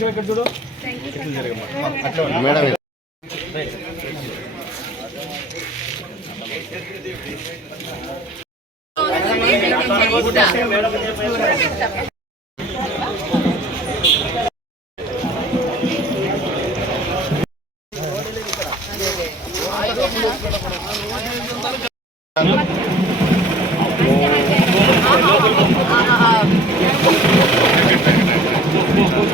కేశవ ఇక్కడ చూడు మేడం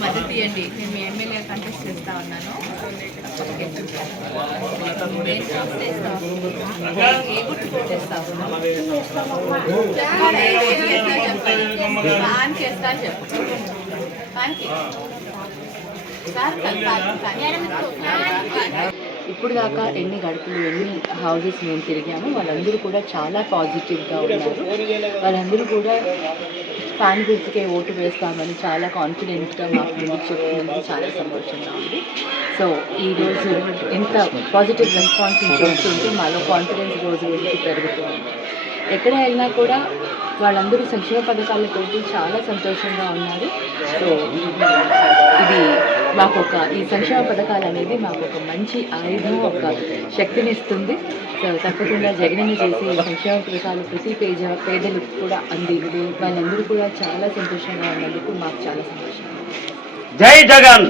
మద్దతు ఇవ్వండి నేను ఎమ్మెల్యే కంటెస్ట్ చేస్తా ఉన్నాను ఏం చేస్తే ఇస్తావు? ఏ గుర్తు కొట్టేస్తావు చెప్పండి ఏం చేస్తా చెప్పు ఫ్యాన్కి. సార్, ఫ్యాన్, ఇప్పుడు దాకా ఎన్ని గడుపులు ఎన్ని హౌసెస్ మేము తిరిగామో వాళ్ళందరూ కూడా చాలా పాజిటివ్గా ఉన్నారు వాళ్ళందరూ కూడా ఫ్యాన్ గుర్తుకే ఓటు వేస్తామని చాలా కాన్ఫిడెంట్గా మా ముందుకు చెప్తున్నందుకు చాలా సంతోషంగా ఉంది. సో ఈరోజు ఇంత పాజిటివ్ రెస్పాన్స్ చూస్తుంటే మాలో కాన్ఫిడెన్స్ రోజు రోజుకి పెరుగుతుంది. ఎక్కడ వెళ్ళినా కూడా వాళ్ళందరూ సంక్షేమ పథకాలతోటి చాలా సంతోషంగా ఉన్నారు. సో ఇది మాకు ఒక ఈ సంక్షేమ పథకాలు అనేది మాకు ఒక మంచి ఆయుధం ఒక శక్తిని ఇస్తుంది. సో తప్పకుండా జగనన్న చేసే ఈ సంక్షేమ పథకాలు ప్రతి పేజ పేదలకు కూడా అందింది. వాళ్ళందరూ కూడా చాలా సంతోషంగా ఉన్నందుకు మాకు చాలా సంతోషంగా జై జగన్!